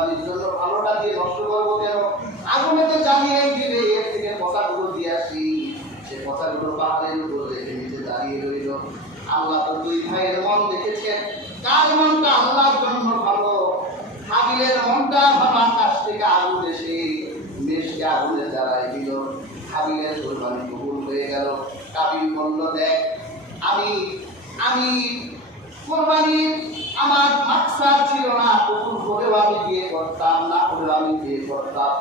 কোরবানির জন্য ভালোটা দিয়ে নষ্ট করবো কেন? আগুনেতে জ্বালিয়ে দিলে এর থেকে পচাগুলো দিয়ে আসি। সে পচাগুলো পাহাড়ের উপর রেখে নিচে দাঁড়িয়ে রইল। আল্লাহ তো দুই ভাইয়ের মন দেখেছেন, কার মনটা আল্লাহর জন্য ভালো। হাবিলের মনটা ভালো, আকাশ থেকে আগুন এসে মেষকে আগুনে জ্বালাই দিল। হাবিলের কোরবানি কবুল হয়ে গেল। কাবিল বলল, দেখ আমি কোরবানির আমার মাকসাদ ছিল না, কবুল করেও আমি বিয়ে করতাম, না করেও আমি বিয়ে করতাম।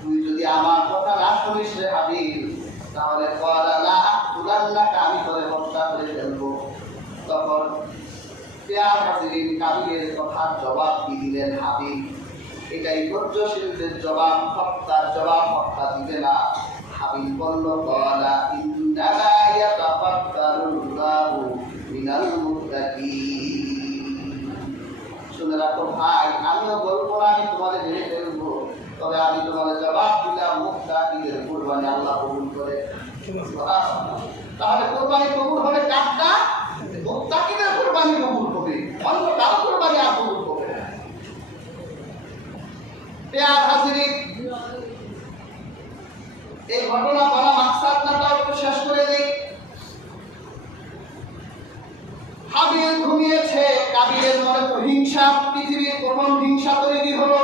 তুই যদি আমার কথা না শুনিস রে হাবিল, তাহলে আমি তোরে হত্যা করে ফেলবো। তখন কাবিলের কথার জবাব দিয়ে দিলেন হাবিল। এটাই ধৈর্যশীলদের জবাব, হত্যার জবাব হত্যা দিবে না। হাবিল বলল, শুনে রাখো ভাই, আমিও বলবো না আমি তোমাদের মেরে ফেলবো, তবে আমি তোমাদের জবাব দিলাম, মুত্তাকিদের কুরবানি আল্লাহ কবুল করে। তাহলে কুরবানি কবুল হবে কারটা? মুত্তাকিদের কুরবানি কবুল হবে, অন্য কারো কুরবানি আর কবুল হবে না। প্রিয় হাজিরিন, এই ঘটনা বলা মাকসাদটা একটু শেষ করে দেই। হাবিল ঘুমিয়েছে, কাবিলের মনে তো হিংসা, পৃথিবীর প্রথম হিংসা তৈরি হলো।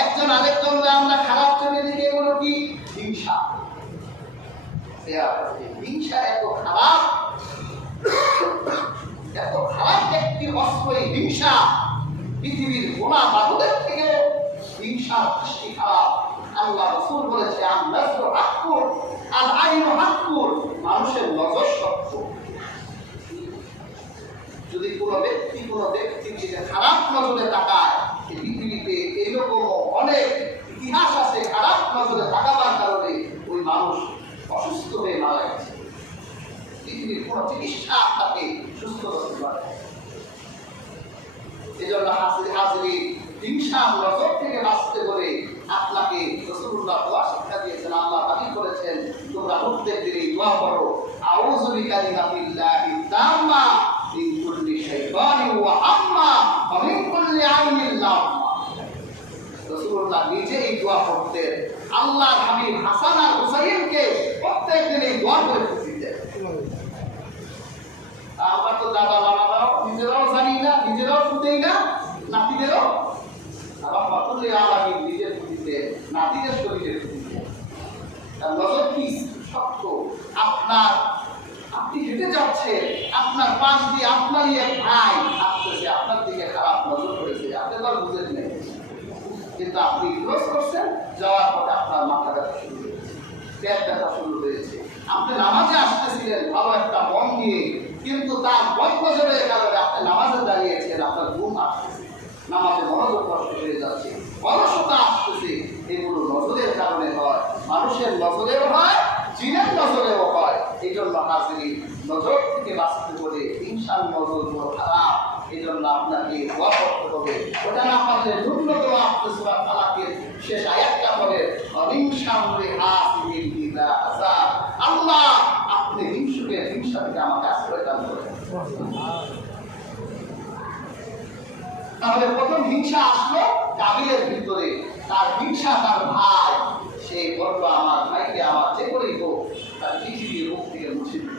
একজন আরেকজনকে আমরা খারাপ চোখে দেখে, এগুলো কি হিংসা। হিংসা এত খারাপ একটি অস্ত্র, এই হিংসা পৃথিবীর গোলা বাদুদের থেকে হিংসা সৃষ্টি খারাপ। আল্লাহ রাসূল বলেছে, মানুষের নজর সত্য। যদি কোনো ব্যক্তির দিকে খারাপ নজরে তাকায়, পৃথিবীতে এইরকম অনেক ইতিহাস আছে, খারাপ নজরে তাকাবার কারণে ওই মানুষ অসুস্থ হয়ে মারা গেছে। পৃথিবীর কোন চিকিৎসা তাকে সুস্থ করতে পারে। এজন্য হাজিরিন, হিংসা নজর থেকে বাঁচতে হলে আপনাকে রাসূলুল্লাহ দোয়া শিক্ষা দিয়েছেন। আল্লাহ দাবি করেছেন, তোমরা প্রত্যেক দিনই দোয়া করো, আউযু বিকালিমাতিল্লাহি তাম্মা মিন কুল্লি শাইতানিন ওয়া হাম্মা ওয়া মিন কুল্লি আইনিন লাম্মা। রাসূলুল্লাহ নিজে এই দোয়া করতেন। আল্লাহর হাবিব হাসান আর হুসাইনকে প্রত্যেক দিন এই দোয়া করে দিতেন। আমরা তো দাদা বাবারাও নিজেরাও জানি না, নিজেরাও শুনেই না, নাতিদেরও নিজের প্রতিতে, নাতিদের শরীরের প্রতিতে। নজর কি শক্ত। আপনি হেঁটে যাচ্ছেন, আপনার পাশ দিয়ে আপনারই এক ভাই আসতেছে, আপনার দিকে খারাপ নজর করেছে, আপনি তো আর বুঝেন নেই, কিন্তু আপনি ক্রস করছেন, যাওয়ার পরে আপনার মাথা ব্যথা শুরু হয়েছে, পেট ব্যথা শুরু হয়েছে। আপনি নামাজে আসতেছিলেন ভালো একটা মন নিয়ে, কিন্তু তার বদনজরের কারণে আপনি নামাজে দাঁড়িয়েছেন, আপনার ঘুম আসতেছে, নামাজে মনোযোগ নষ্ট হয়ে যাচ্ছে, অলসতা আসতেছে। এগুলো নজরের কারণে হয়, মানুষের নজরেও হয়, জিনের নজরেও হয়। এই জন্য হাজিরিন, নজর থেকে বাঁচতে হলে হিংসার নজর বড় খারাপ। এই জন্য আপনাকে দোয়া করতে হবে। ওটা না পারলে ন্যূনতম আপনি সূরা তালাকের শেষ আয়াতটা বলে, আল্লাহ আপনি হিংসা থেকে আমাকে আশ্রয় দান করেন। তাহলে প্রথম হিংসা আসলো কাবিলের ভিতরে, তার হিংসা তার ভাই। সে বলল, আমার ভাইকে আমার যে করেই হোক তার পৃথিবীর মুখ থেকে মুছে দিল।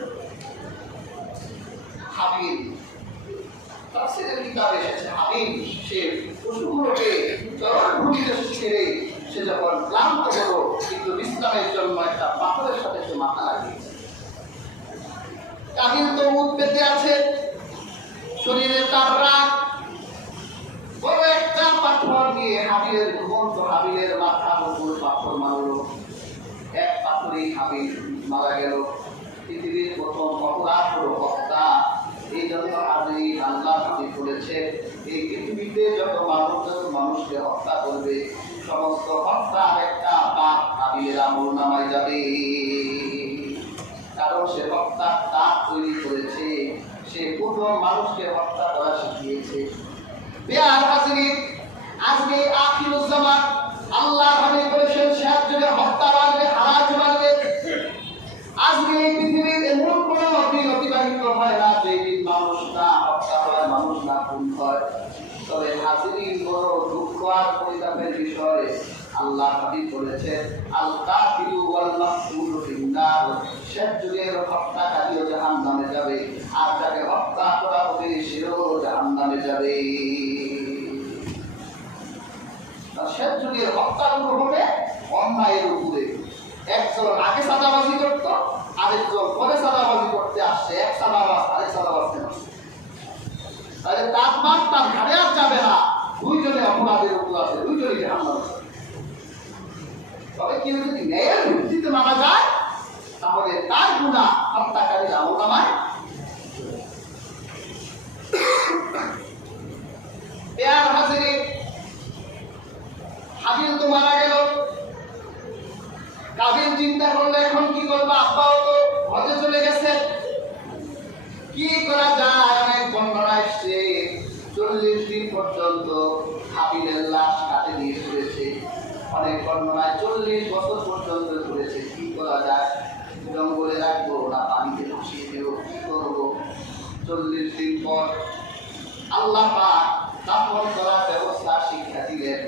হাবিল তাফসীরের কিতাবে এসেছে, হাবিল সে পশুগুলোকে চরণভূমিতে ছেড়ে সে যখন ক্লান্ত হলো, কিন্তু বিশ্রামের জন্য একটা পাথরের সাথে সে মাথা লাগিয়েছে। কাবিল তো মুখ পেতে আছে, শরীরে তার রাগ, বড় একটা পাথর দিয়ে হাবিলের ঘুমন্ত হাবিলের মাথার উপর পাথর মারল। এক পাথরেই হাবিল মারা গেল। পৃথিবীর প্রথম অপরাধ হলো হত্যা। এই জন্য হাজির আল্লাহ হাবিব বলেছে, এই পৃথিবীতে যত মানুষকে হত্যা করবে, সমস্ত হত্যার একটা পাপ হাবিলের আমল নামায় যাবে। কারণ সে হত্যার দাগ তৈরি করেছে, সে পূর্ব মানুষকে হত্যা করা শিখিয়েছে। বিয়ার হাজিরিন, আজকে আখিরুজ জামান, আল্লাহ হাবিব বলেছেন, শেষ যুগে হত্যা বাড়বে, হারাজ বাড়বে। আজকে এই পৃথিবীর এমন কোনো দিন অতিবাহিত হয় না যে দিন মানুষ না হত্যা হয়, মানুষ না খুন হয়। তবে আল্লাহ হাবিব বলেছেন আল কাতিলু ওয়াল মাকতুলু ফিন্নার, শেষ যুগের হত্যাকারীও জাহান্নামে যাবে, আর যাকে হত্যা করা হবে সেও জাহান্নামে যাবে। শেষ যুগের হত্যাগুলো হবে অন্যায়ের উপরে। একজন আগে সাদাবাজি করতো, আরেকজন পরে সাদাবাজি করতে আসছে, এক সাদাবাজ আরেক সাদাবাজ কেন, তাহলে তার মাপ তার ঘাড়ে আর যাবে না, দুইজনে অপরাধের উপর আছে, দুইজনই জাহান্নামে যাবে। তবে কেউ যদি ন্যায়ের ভিত্তিতে মারা যায় তাহলে তার গুনাহ হত্যাকারীর আমলনামায়। পেয়ার হাজিরে হাবিল তো মারা গেল, কাবিল চিন্তা করলে এখন কি করবো, আব্বাও তো হজে চলে গেছে, কি করা যায়? অনেক বর্ণনা এসছে 40 দিন পর্যন্ত হাবিলের লাশ কাটে নিয়ে ঘুরেছে, অনেক বর্ণনায় 40 বছর পর্যন্ত ঘুরেছে। কি করা যায়? জঙ্গলে রাখবো না পানিতে ভাসিয়ে দেবো, কি করবো? 40 দিন পর আল্লাহ পাক দাফন করার ব্যবস্থা শিক্ষা দিলেন,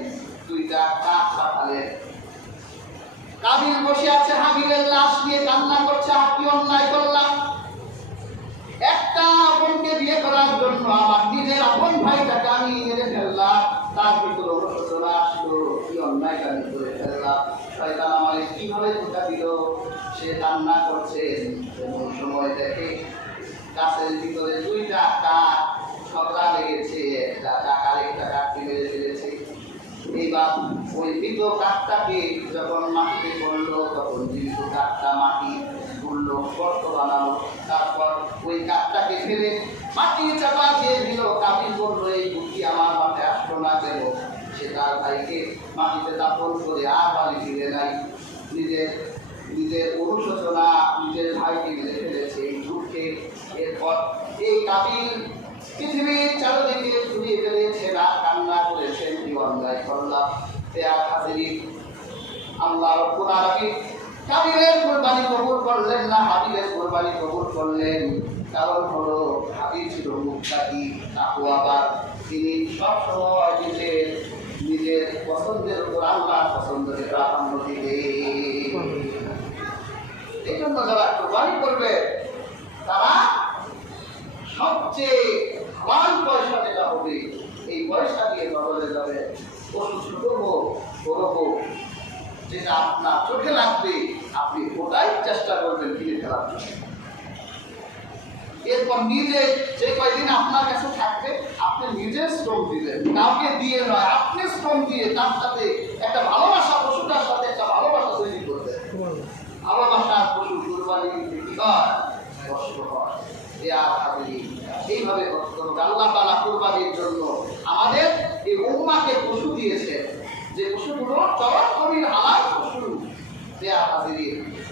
2টা কাঠ পাঠালেন। কাবিল বসে আছে হাবিলের লাশ নিয়ে কান্না করছে, কি অন্যায় করলাম, একটা আপনকে বিয়ে করার জন্য আমার নিজের আপন ভাইটাকে আমি মেরে ফেললাম, তার ভিতরে অনুশোচনা আসলো, কি অন্যায় কাজ করে ফেললাম, শয়তান আমাকে কিভাবে ধোঁকা দিল। সে কান্না করছে, এমন সময় দেখে গাছের ভিতরে 2টা কাঠ ঝগড়া লেগেছে, একটা কাক আরেকটা কাঠকে মেরে ফেলেছে। এইবার ওই মৃত কাঠটাকে যখন মাটিতে পড়লো তখন জীবিত কাঠটা মাটি তুললো, গর্ত বানালো, তারপর ওই কাঠটাকে ফেলে মাটি চাপা দিয়ে দিল। কাবিল বলল এই বুদ্ধি আমার মাথায় আসলো না কেন? সে তার ভাইকে মাটিতে দাফন করে আর বাড়ি ফিরে নাই, নিজের অনুশোচনা নিজের ভাইকে মেরে ফেলেছে এই দুঃখে। এরপর এই কাবিল পৃথিবীর চারদিকে ছড়িয়ে ফেলেছে, রাত কান্না করেছেন, কি অন্যায় করলাম। পেয়ার হাজিরি, আল্লাহ রাব্বুল আলামিন কাবিলের কুরবানি কবুল করলেন না, হাবিলের কুরবানি কবুল করলেন। কারণ হলো হাবিল ছিল মুত্তাকি, তাকওয়াবান, তিনি সবসময় নিজের পছন্দের উপর আল্লাহ পছন্দকে প্রাধান্য দিতেন। এই জন্য যারা কুরবানি করবে তারা সবচেয়ে হালাল পয়সা যেটা হবে এই পয়সা দিয়ে বদলে যাবে। পশু ছোট হোক বড় হোক, যেটা আপনার চোখে লাগবে আপনি ওটাই চেষ্টা করবেন কিনে ফেলার জন্য। এরপর নিজে যে কয়দিন আপনার কাছে থাকবে আপনি নিজে শ্রম দিবেন, কাউকে দিয়ে নয়, আপনি শ্রম দিয়ে তার সাথে একটা ভালোবাসা, পশুটার সাথে একটা ভালোবাসা তৈরি করবেন। ভালোবাসার পশু কুরবানি দিতে কি হয়? কষ্ট হয়। এইভাবে আল্লাহ তাআলা কুরবানির জন্য আমাদের এই উম্মাহকে পশু দিয়েছে, যে পশুগুলো চরম হালাল পশু।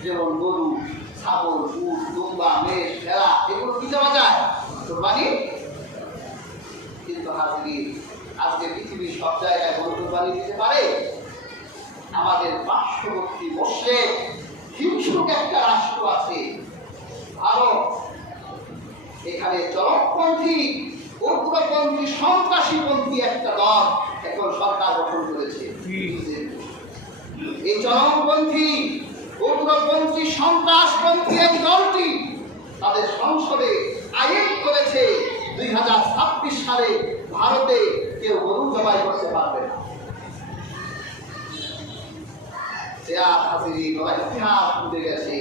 যেমন গরু, ছাগল, উট, দুম্বা, মেষ, ভেড়া, এগুলো কি দেওয়া যায় কুরবানি? কিন্তু হাজির আজকে পৃথিবীর সব জায়গায় গরু কুরবানি দিতে পারে? আমাদের পার্শ্ববর্তী মুসলিম হিংসুক একটা রাষ্ট্র আছে ভারত, এখানে চরমপন্থী, উগ্রপন্থী, সন্ত্রাসীপন্থী একটা দল এখন সরকার গঠন করেছে। এই চরমপন্থী, উগ্রপন্থী, সন্ত্রাসপন্থী এই দলটি তাদের সংসদে আইন করেছে 2026 সালে ভারতে কেউ গরু জবাই করতে পারবে না। ইতিহাস ভুলে গেছে,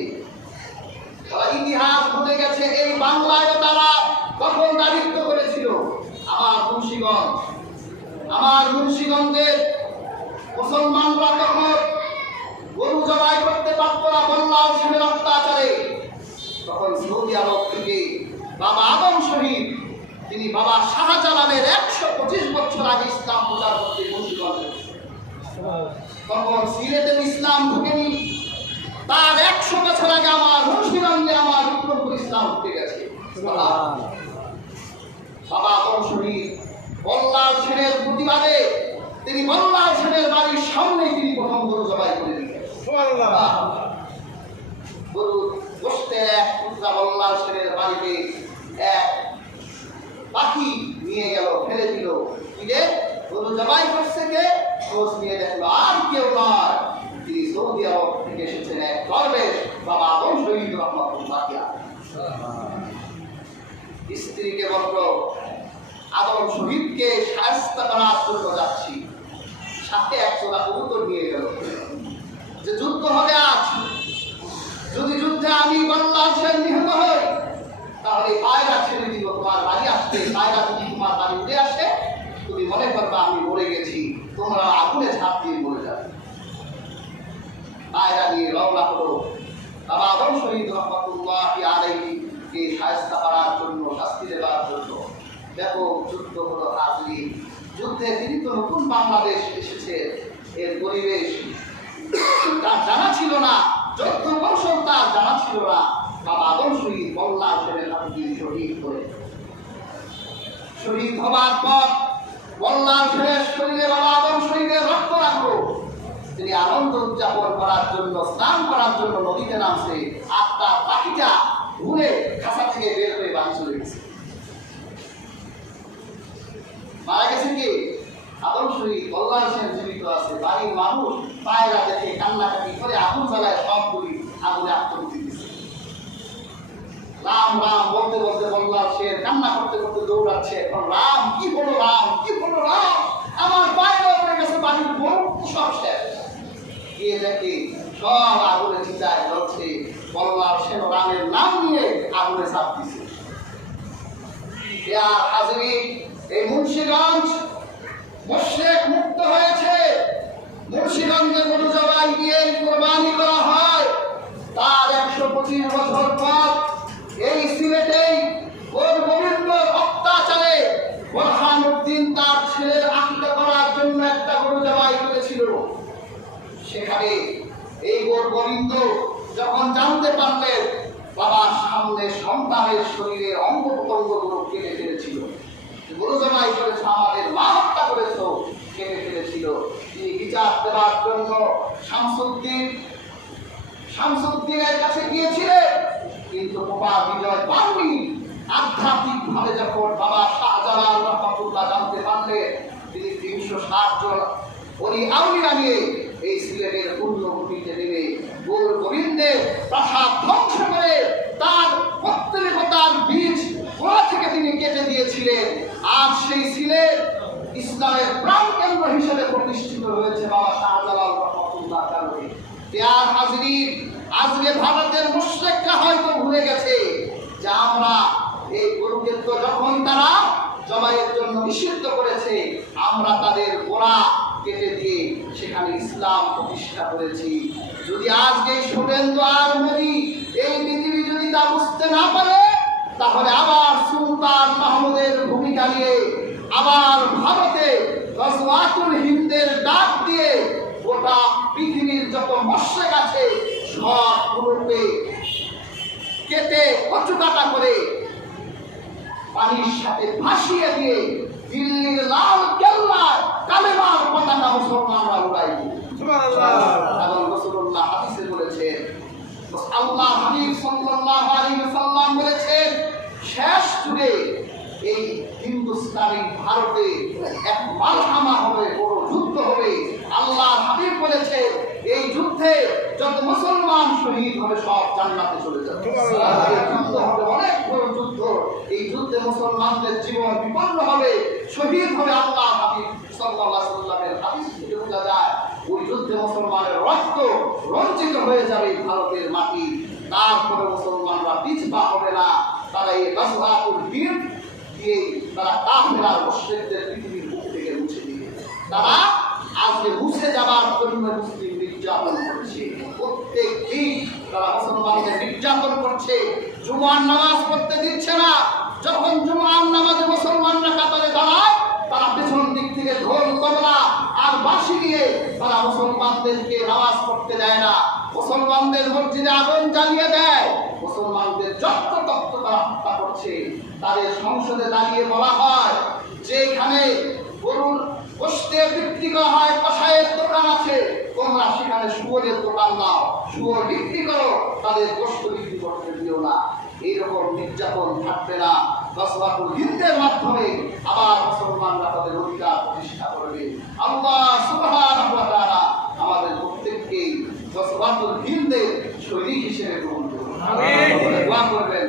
তারা ইতিহাস ভুলে গেছে। এই বাংলায় তারা কখন দায়িত্ব করেছিল? আমার মুন্সিগঞ্জের মুসলমানরা তখন গরু জবাই করতে পারত না মোল্লার সাহেবের অত্যাচারে। তখন সৌদি আরব থেকে বাবা আদম শহীদ, তিনি বাবা শাহজালালের 125 বছর আগে ইসলাম প্রচার করতে মুন্সিগঞ্জে, তখন সিলেটে ইসলাম ঢুকেনি, তার 100 বছর আগে আমার মুন্সিগঞ্জে আমার বিক্রমপুর ইসলাম ঢুকে গেছে। বাবা আদম শহীদ মোল্লার ছেলের প্রতিবাদে তিনি মোল্লার ছেলের বাড়ির সামনে তিনি প্রথম গরু জবাই করে দিলেন। গরু বসতে এক পুত্রা মোল্লার ছেলের বাড়িতে এক পাখি নিয়ে গেল, ফেলে দিল। গরু জবাই করছে কে? খোঁজ নিয়ে দেখলো আর কেউ নয়, তিনি সৌদি আরব থেকে এসেছেন এক দরবেশ বাবা আদম শহীদ রহমাতুল্লাহ আলাইহি। স্ত্রীকে বলল, আদম শহীদকে শায়েস্তা করার জন্য যাচ্ছি। সাথে একজোড়া কবুতর নিয়ে গেল যে যুদ্ধ হবে আজ, যদি যুদ্ধে আমি বল্লাল সেন নিহত হই তাহলে পায়রা ছেড়ে দিব তোমার বাড়ি আসতে। পায়রা যদি তোমার বাড়ি উঠে আসে তুমি মনে করবা আমি মরে গেছি, তোমরা আগুনে ঝাঁপ দিয়ে মরে যাবে। পায়রা নিয়ে রওনা হলো বাবা আদম শহীদ রহমাতুল্লাহ আলাইহিকে শায়েস্তা করার জন্য, শাস্তি দেওয়ার জন্য। দেখো যুদ্ধ হলো হাজির। যুদ্ধে তিনি তো নতুন বাংলাদেশ এসেছে, এর পরিবেশ তার জানা ছিল না, যুদ্ধ কৌশল তার জানা ছিল না। বাবা আদম শহীদ বল্লাল সেনের হাতে দিয়ে শহীদ করে, শহীদ হবার পর বল্লাল সেনের শরীরে বাবা আদম শহীদের রক্ত রাখলো। তিনি আনন্দ উদযাপন করার জন্য, স্নান করার জন্য নদীতে নামছে, আর তার পাখিটা ঘুরে খাঁচা থেকে বের হয়ে বাড়ি চলে গেছে। মারা গেছে কি? আদম শহীদ। বল্লাল সেন জীবিত আছে। বাড়ির মানুষ পায়রা দেখে কান্নাকাটি করে আগুন জ্বালায়, সবগুলি আগুনে আত্মহত্যা দিচ্ছে। রাম রাম বলতে বলতে বল্লাল সেন কান্না করতে করতে দৌড়াচ্ছে। এখন রাম কি বলো, রাম কি বলো, রাম আমার পায়রা পড়ে গেছে, বাড়ির বউ সব শেষ। গিয়ে দেখে সব আগুনে চিতায় জ্বলছে। বল্লাল সেন রামের নাম নিয়ে আগুনে চাপ দিছে। এই মুন্সিগঞ্জ মুশরিক মুক্ত হয়েছে। মুন্সিগঞ্জে গরু জবাই দিয়ে কোরবানি করা হয়। তার 125 বছর পর এই সিলেটেই গোবিন্দ অত্যাচারে বোরহানউদ্দিন তার ছেলের আকিকা করার জন্য একটা গরু জবাই করেছিল। সেখানে এই গোবিন্দ যখন জানতে পারলেন বাবার সামনে সন্তানের শরীরে অঙ্গ প্রত্যঙ্গগুলো কেটে ফেলেছিল, গরু জবাই করেছ, আমাদের মা হত্যা করেছ, কেটে ফেলেছিল। তিনি বিচার দেওয়ার জন্য শামসুদ্দিনের কাছে গিয়েছিলেন, কিন্তু বাবা বিজয় পাননি। আধ্যাত্মিক ভাবে যখন বাবা শাহজালাল রহমাতুল্লাহ জানতে পারলেন, তিনি 360 জন ওলি আউলিয়া নিয়ে এই সিলেটের পূর্ণভূমিতে নেমে গোবিন্দের প্রাসাদ ধ্বংস করে তার পত্তলিকতার বীজ গোড়া থেকে তিনি কেটে দিয়েছিলেন। আজ সেই সিলেট ইসলামের প্রাণ কেন্দ্র হিসেবে প্রতিষ্ঠিত হয়েছে বাবা শাহজালাল রহমাতুল্লাহ কারণে। প্রিয় হাজরিন, আজকে ভারতের মুশরিকরা হয়তো ভুলে গেছে যে আমরা এই গরুক্ষেত্র যখন তারা জবাইয়ের জন্য নিষিদ্ধ করেছে, আমরা তাদের গোড়া কেটে দিয়ে সেখানে ইসলাম প্রতিষ্ঠা করেছি। যদি আজকে শুভেন্দু আর মোদী এই পৃথিবী যদি তা বুঝতে না পারে, তাহলে আবার সুলতান মাহমুদের ভূমিকা নিয়ে আবার ভারতে গজওয়াতুল হিন্দের ডাক দিয়ে গোটা পৃথিবীর যত মুশরিক আছে সবগুলোকে কেটে কচুকাটা করে পানির সাথে ভাসিয়ে দিয়ে দিল্লির লাল কেল্লায় কালেমার পতাকা মুসলমানরা উড়াইব। এবং রাসূলুল্লাহ হাদিসে বলেছেন, আল্লাহ হাবিব সাল্লাল্লাহু আলাইহি ওয়াসাল্লাম বলেছেন, শেষ যুগে এই হিন্দুস্তানি ভারতে এক মালহামা হবে, বড় যুদ্ধ হবে। আল্লাহ হাবিব বলেছেন, এই যুদ্ধে যত মুসলমান শহীদ হবে সব জান্নাতে চলে যাবে। এই যুদ্ধ হবে অনেক বড় যুদ্ধ। এই যুদ্ধে মুসলমানদের জীবন বিপন্ন হবে, শহীদ হবে। আল্লাহ হাবিব সাল্লাল্লাহু আলাইহি ওয়াসাল্লামের হাদিস থেকে বোঝা যায়, ওই যুদ্ধে মুসলমানের রক্ত রঞ্জিত হয়ে যাবে ভারতের মাটি। তারপরে মুসলমানরা পিছপা হবে না, তারা এই গজওয়াতুল হিন্দ দিয়ে তারা কাফের আর মুশরিকদের পৃথিবীর বুক থেকে মুছে দিবে। তারা আজকে মুছে যাবার জন্য মুসলিম নির্যাতন করছে। প্রত্যেক দিন তারা মুসলমানদের নির্যাতন করছে। জুমার নামাজ পড়তে দিচ্ছে না। যখন জুমার নামাজে মুসলমানরা কাতারে দাঁড়ায়, তারা পেছন দিক থেকে ঢোল তবলা আর বাঁশি দিয়ে তারা মুসলমানদেরকে নামাজ পড়তে দেয় না। মুসলমানদের মসজিদে আগুন জ্বালিয়ে দেয়। মুসলমানদের যত তত্ত্ব তারা হত্যা করছে। তাদের সংসদে দাঁড়িয়ে বলা হয়, যেখানে গরুর গোশতের বিক্রি করা হয়, কসাইয়ের দোকান আছে, তোমরা সেখানে শুয়োরের দোকান নাও, শুয়োর বিক্রি করো, তাদের গোশত বিক্রি করতে দিও না। এইরকম নির্যাতন থাকবে না। গজওয়াতুল হিন্দের মাধ্যমে আবার মুসলমানরা তাদের অধিকার প্রতিষ্ঠা করবে। আল্লাহ সুবহান সৈনিক হিসেবে কবুল করুন। আমিন। দোয়া করবেন